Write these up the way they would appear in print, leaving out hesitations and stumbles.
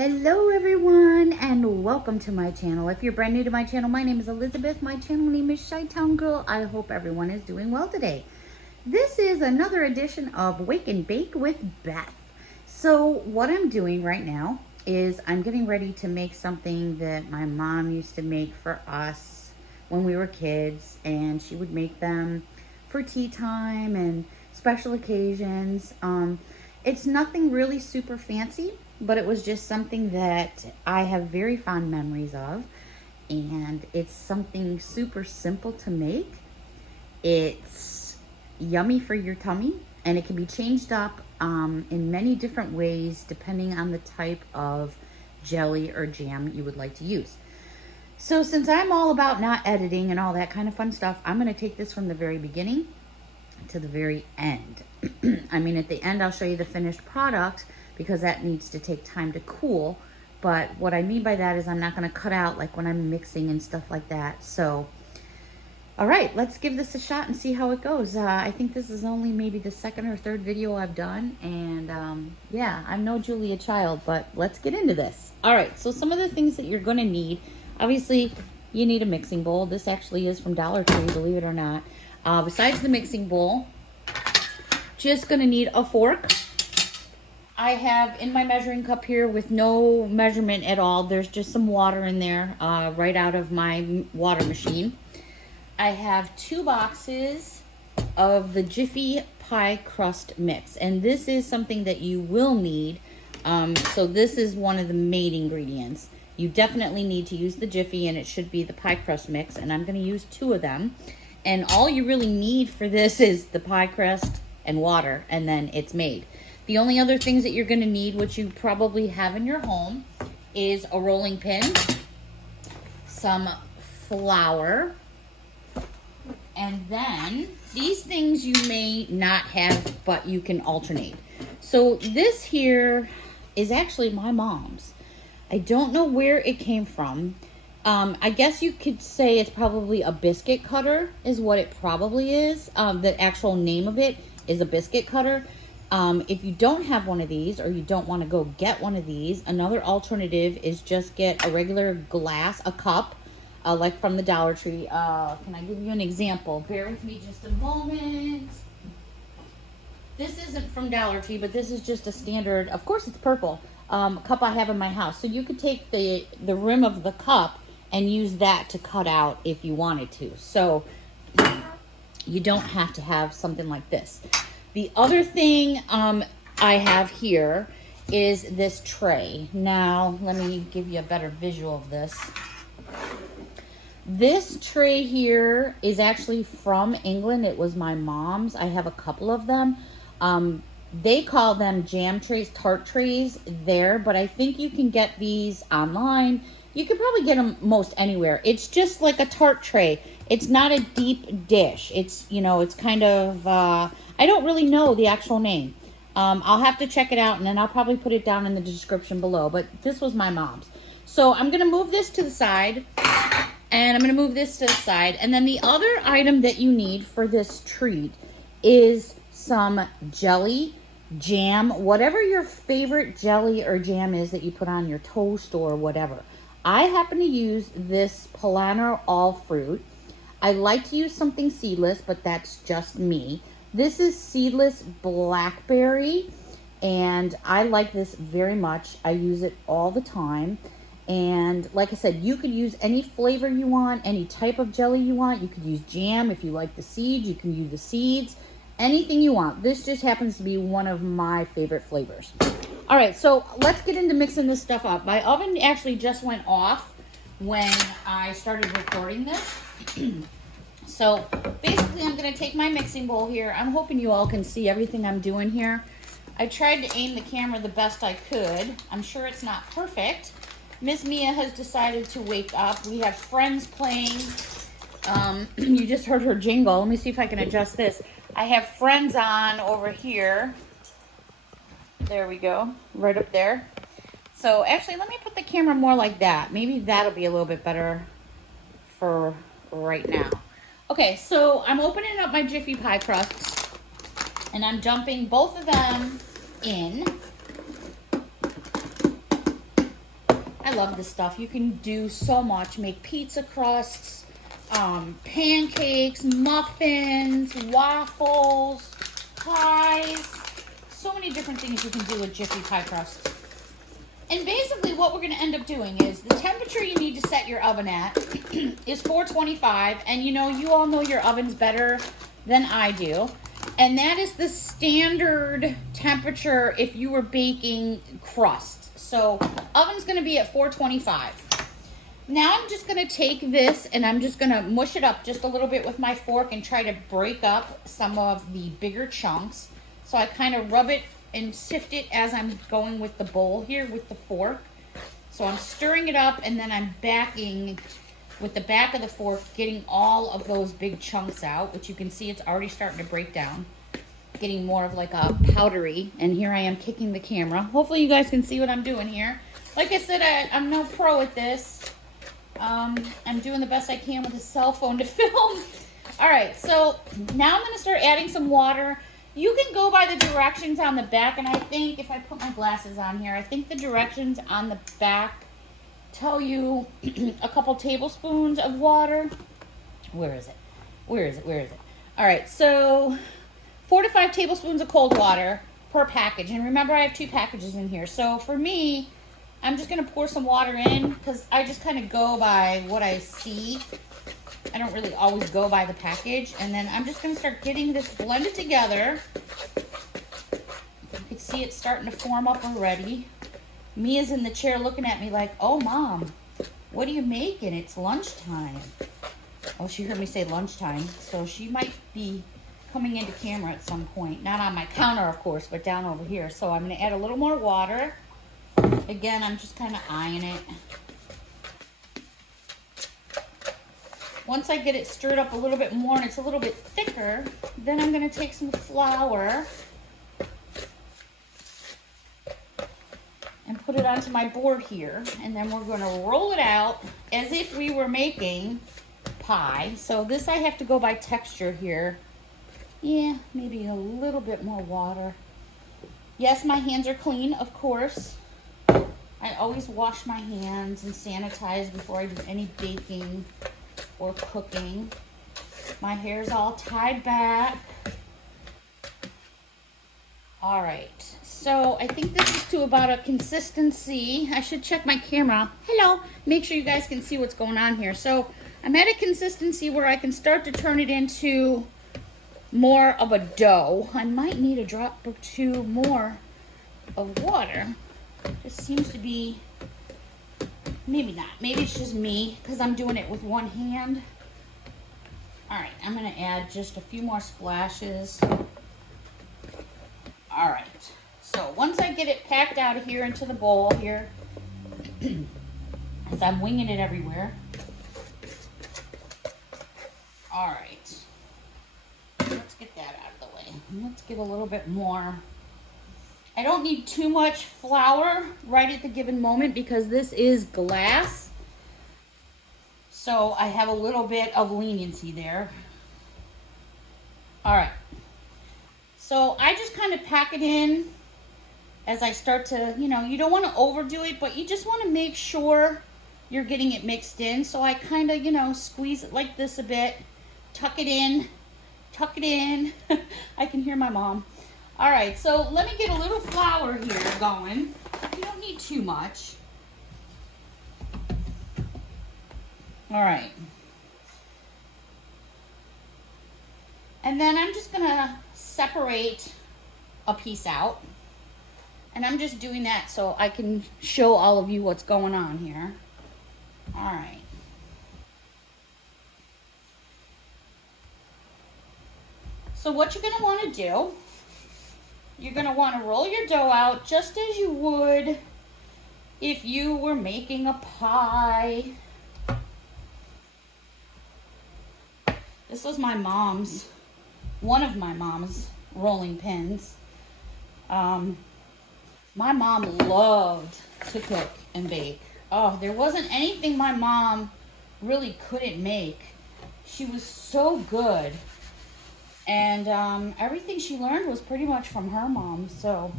Hello everyone and welcome to my channel. If you're brand new to my channel, my name is Elizabeth. My channel name is Chi-Town Girl. I hope everyone is doing well today. This is another edition of Wake and Bake with Beth. So what I'm doing right now is I'm getting ready to make something that my mom used to make for us when we were kids, and she would make them for tea time and special occasions. It's nothing really super fancy, but it was just something that I have very fond memories of, and it's something super simple to make. It's yummy for your tummy, and it can be changed up in many different ways depending on the type of jelly or jam you would like to use. So since I'm all about not editing and all that kind of fun stuff, I'm going to take this from the very beginning to the very end. I mean, at the end I'll show you the finished product because that needs to take time to cool, but what I mean by that is I'm not going to cut out like when I'm mixing and stuff like that. So all right, let's give this a shot and see how it goes. I think this is only maybe the second or third video I've done, and yeah, I'm no Julia Child, but let's get into this. All right, so some of the things that you're going to need, obviously you need a mixing bowl. This actually is from Dollar Tree, believe it or not. Besides the mixing bowl, just going to need a fork. I have in my measuring cup here with no measurement at all. There's just some water in there right out of my water machine. I have 2 boxes of the Jiffy pie crust mix, and this is something that you will need. So this is one of the main ingredients. You definitely need to use the Jiffy, and it should be the pie crust mix, and I'm going to use 2 of them. And all you really need for this is the pie crust and water, and then it's made. The only other things that you're going to need, which you probably have in your home, is a rolling pin, some flour, and then these things you may not have, but you can alternate. So this here is actually my mom's. I don't know where it came from. I guess you could say it's probably a biscuit cutter is what it probably is. The actual name of it is a biscuit cutter. If you don't have one of these, or you don't want to go get one of these, another alternative is just get a regular glass, a cup, like from the Dollar Tree. Can I give you an example? Bear with me just a moment. This isn't from Dollar Tree, but this is just a standard, of course it's purple, cup I have in my house. So you could take the rim of the cup and use that to cut out if you wanted to. So you don't have to have something like this. The other thing I have here is this tray. Now, let me give you a better visual of this. This tray here is actually from England. It was my mom's. I have a couple of them. They call them jam trays, tart trays there, but I think you can get these online. You can probably get them most anywhere. It's just like a tart tray. It's not a deep dish. It's, you know, it's kind of, I don't really know the actual name. I'll have to check it out, and then I'll probably put it down in the description below, but this was my mom's. So I'm going to move this to the side, and I'm going to move this to the side. And then the other item that you need for this treat is some jelly, jam, whatever your favorite jelly or jam is that you put on your toast or whatever. I happen to use this Polano All Fruit. I like to use something seedless, but that's just me. This is seedless blackberry, and I like this very much. I use it all the time. And like I said, you could use any flavor you want, any type of jelly you want. You could use jam if you like the seeds. You can use the seeds, anything you want. This just happens to be one of my favorite flavors. All right, so let's get into mixing this stuff up. My oven actually just went off when I started recording this. So basically I'm going to take my mixing bowl here. I'm hoping you all can see everything I'm doing here. I tried to aim the camera the best I could. I'm sure it's not perfect. Miss Mia has decided to wake up. We have friends playing. You just heard her jingle. Let me see if I can adjust this. I have friends on over here. There we go, right up there. So actually, let me put the camera more like that. Maybe that'll be a little bit better for right now. Okay, so I'm opening up my Jiffy pie crusts, and I'm dumping both of them in. I love this stuff. You can do so much. Make pizza crusts, pancakes, muffins, waffles, pies. So many different things you can do with Jiffy pie crust. And basically what we're going to end up doing is the temperature you need to set your oven at is 425. And you know, you all know your ovens better than I do. And that is the standard temperature if you were baking crust. So oven's going to be at 425. Now I'm just going to take this and I'm just going to mush it up just a little bit with my fork and try to break up some of the bigger chunks. So I kind of rub it and sift it as I'm going with the bowl here with the fork. So I'm stirring it up and then I'm backing with the back of the fork, getting all of those big chunks out, which you can see it's already starting to break down, getting more of like a powdery. And here I am kicking the camera. Hopefully you guys can see what I'm doing here. Like I said, I'm no pro at this. I'm doing the best I can with a cell phone to film. All right, so now I'm gonna start adding some water. You can go by the directions on the back, and I think if I put my glasses on here, I think the directions on the back tell you a couple tablespoons of water. Where is it? Where is it? Where is it? All right, so 4 to 5 tablespoons of cold water per package. And remember, I have 2 packages in here. So for me, I'm just going to pour some water in because I just kind of go by what I see. I don't really always go by the package. And then I'm just going to start getting this blended together. You can see it starting to form up already. Mia's in the chair looking at me like, oh, Mom, what are you making? It's lunchtime. Oh, she heard me say lunchtime. So she might be coming into camera at some point. Not on my counter, of course, but down over here. So I'm going to add a little more water. Again, I'm just kind of eyeing it. Once I get it stirred up a little bit more and it's a little bit thicker, then I'm going to take some flour and put it onto my board here. And then we're going to roll it out as if we were making pie. So this I have to go by texture here. Yeah, maybe a little bit more water. Yes, my hands are clean, of course. I always wash my hands and sanitize before I do any baking or cooking. My hair's all tied back. All right, so I think this is to about a consistency. I should check my camera. Hello, make sure you guys can see what's going on here. So I'm at a consistency where I can start to turn it into more of a dough. I might need a drop or two more of water. Just seems to be, maybe not. Maybe it's just me because I'm doing it with one hand. All right, I'm going to add just a few more splashes. All right, so once I get it packed out of here into the bowl here, as I'm winging it everywhere. All right, let's get that out of the way. Let's get a little bit more. I don't need too much flour right at the given moment because this is glass. So I have a little bit of leniency there. All right. So I just kind of pack it in as I start to, you know, you don't want to overdo it, but you just want to make sure you're getting it mixed in. So I kind of, you know, squeeze it like this a bit, tuck it in, tuck it in. I can hear my mom. All right, so let me get a little flour here going. You don't need too much. All right. And then I'm just gonna separate a piece out. And I'm just doing that so I can show all of you what's going on here. All right. So what you're gonna wanna do, you're going to want to roll your dough out just as you would if you were making a pie. This was my mom's, one of my mom's rolling pins. My mom loved to cook and bake. Oh, there wasn't anything my mom really couldn't make. She was so good. And everything she learned was pretty much from her mom. So,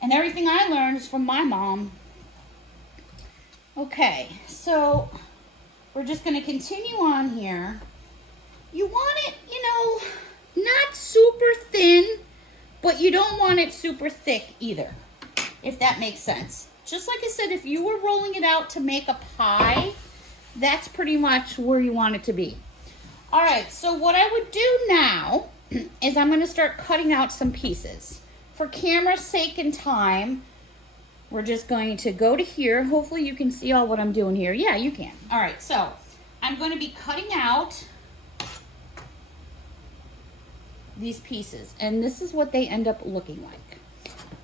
and everything I learned is from my mom. Okay, so we're just going to continue on here. You want it, not super thin, but you don't want it super thick either, if that makes sense. Just like I said, if you were rolling it out to make a pie, that's pretty much where you want it to be. All right, so what I would do now is I'm going to start cutting out some pieces. For camera's sake and time, we're just going to go to here. Hopefully you can see all what I'm doing here. Yeah, you can. All right, so I'm going to be cutting out these pieces, and this is what they end up looking like.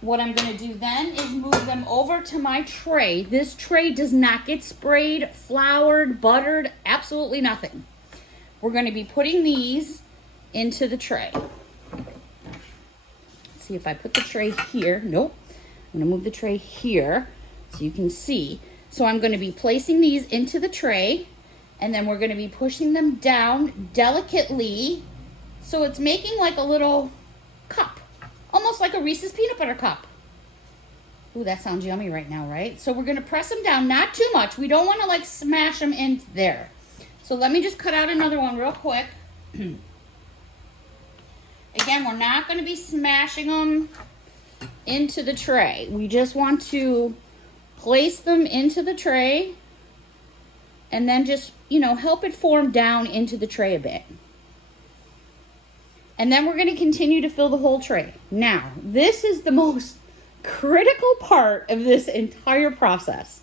What I'm going to do then is move them over to my tray. This tray does not get sprayed, floured, buttered, absolutely nothing. We're going to be putting these into the tray. Let's see if I put the tray here. Nope. I'm going to move the tray here so you can see. So I'm going to be placing these into the tray, and then we're going to be pushing them down delicately. So it's making like a little cup, almost like a Reese's peanut butter cup. Ooh, that sounds yummy right now, right? So we're going to press them down, not too much. We don't want to like smash them in there. So let me just cut out another one real quick. Again, we're not going to be smashing them into the tray. We just want to place them into the tray and then just, help it form down into the tray a bit. And then we're going to continue to fill the whole tray. Now, this is the most critical part of this entire process.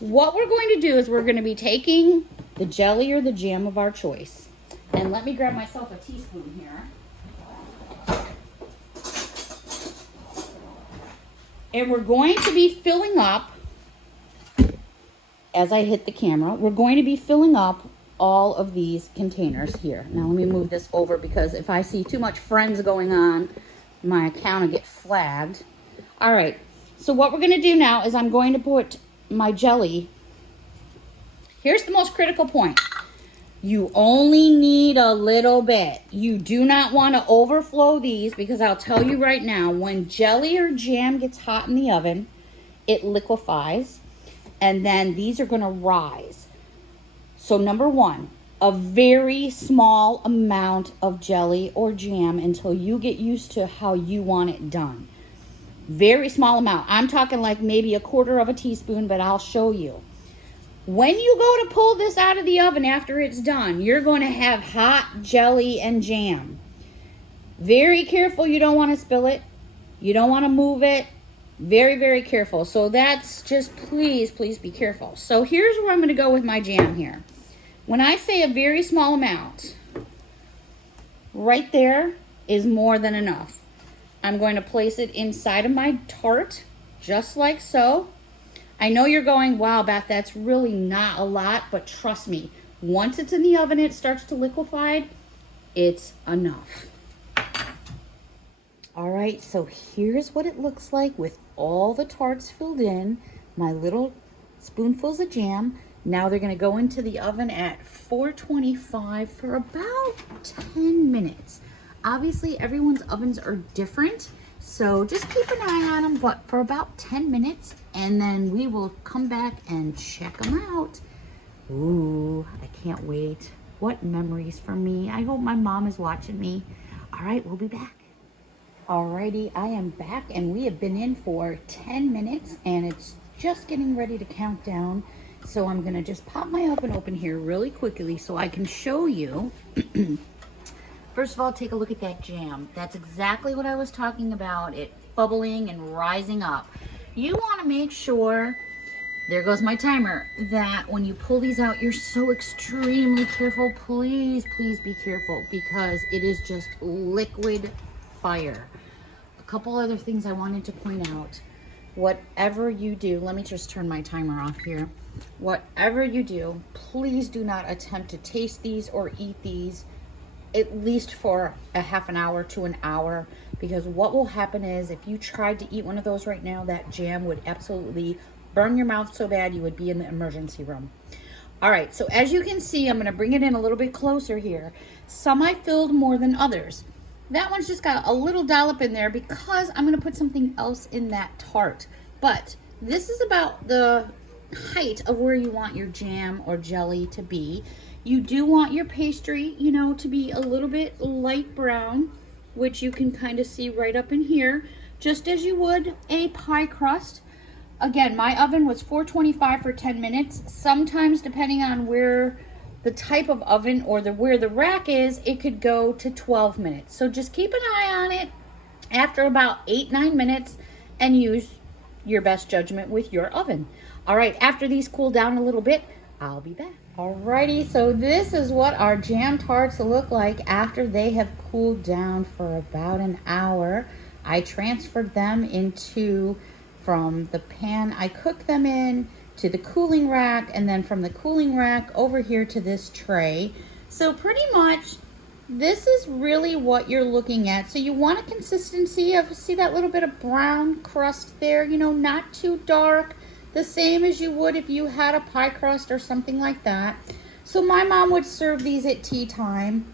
What we're going to do is we're going to be taking the jelly or the jam of our choice. And let me grab myself a teaspoon here. And we're going to be filling up, as I hit the camera, we're going to be filling up all of these containers here. Now let me move this over because if I see too much friends going on, my account will get flagged. All right, so what we're gonna do now is I'm going to put my jelly. Here's the most critical point. You only need a little bit. You do not want to overflow these because I'll tell you right now, when jelly or jam gets hot in the oven, it liquefies and then these are gonna rise. So number one, a very small amount of jelly or jam until you get used to how you want it done. Very small amount. I'm talking like maybe 1/4 of a teaspoon, but I'll show you. When you go to pull this out of the oven after it's done, you're going to have hot jelly and jam. Very careful, you don't want to spill it. You don't want to move it. Very, very careful. So that's just please be careful. So here's where I'm going to go with my jam here. When I say a very small amount, right there is more than enough. I'm going to place it inside of my tart, just like so. I know you're going, wow, Beth, that's really not a lot, but trust me, once it's in the oven, it starts to liquefy, it's enough. All right, so here's what it looks like with all the tarts filled in, my little spoonfuls of jam. Now they're gonna go into the oven at 425 for about 10 minutes. Obviously, everyone's ovens are different, so just keep an eye on them, but for about 10 minutes, and then we will come back and check them out. Ooh, I can't wait. What memories for me. I hope my mom is watching me. All right, we'll be back. Alrighty, I am back, and we have been in for 10 minutes, and it's just getting ready to count down. So I'm gonna just pop my oven open here really quickly so I can show you. First of all, take a look at that jam. That's exactly what I was talking about, it bubbling and rising up. You wanna make sure, there goes my timer, that when you pull these out, you're so extremely careful. Please be careful because it is just liquid fire. A couple other things I wanted to point out. Whatever you do, let me just turn my timer off here. Whatever you do, please do not attempt to taste these or eat these at least for a half an hour to an hour, because what will happen is if you tried to eat one of those right now, that jam would absolutely burn your mouth so bad you would be in the emergency room. All right, so as you can see, I'm gonna bring it in a little bit closer here. Some I filled more than others. That one's just got a little dollop in there because I'm gonna put something else in that tart. But this is about the height of where you want your jam or jelly to be. You do want your pastry, you know, to be a little bit light brown, which you can kind of see right up in here, just as you would a pie crust. Again, my oven was 425 for 10 minutes. Sometimes, depending on where the type of oven or where the rack is, it could go to 12 minutes. So just keep an eye on it after about 8-9 minutes and use your best judgment with your oven. All right, after these cool down a little bit, I'll be back. Alrighty, so this is what our jam tarts look like after they have cooled down for about an hour. I transferred them from the pan I cooked them in to the cooling rack, and then from the cooling rack over here to this tray. So pretty much this is really what you're looking at. So you want a consistency of, see that little bit of brown crust there, you know, not too dark, the same as you would if you had a pie crust or something like that. So my mom would serve these at tea time,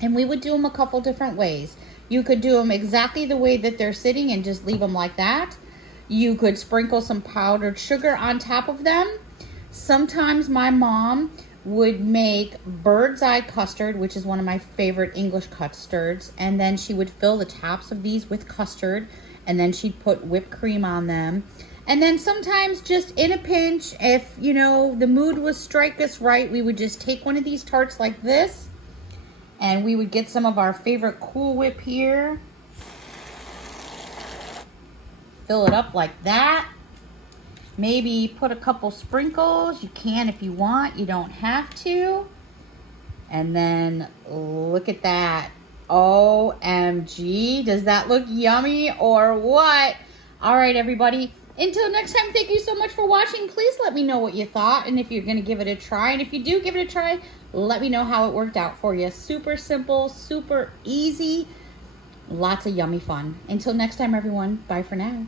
and we would do them a couple different ways. You could do them exactly the way that they're sitting and just leave them like that. You could sprinkle some powdered sugar on top of them. Sometimes my mom would make bird's eye custard, which is one of my favorite English custards, and then she would fill the tops of these with custard, and then she'd put whipped cream on them. And then sometimes, just in a pinch, if, you know, the mood was strike us right, we would just take one of these tarts like this, and we would get some of our favorite Cool Whip here, fill it up like that. Maybe put a couple sprinkles. You can if you want. You don't have to. And then look at that. OMG. Does that look yummy or what? All right, everybody. Until next time, thank you so much for watching. Please let me know what you thought and if you're going to give it a try. And if you do give it a try, let me know how it worked out for you. Super simple, super easy. Lots of yummy fun. Until next time, everyone. Bye for now.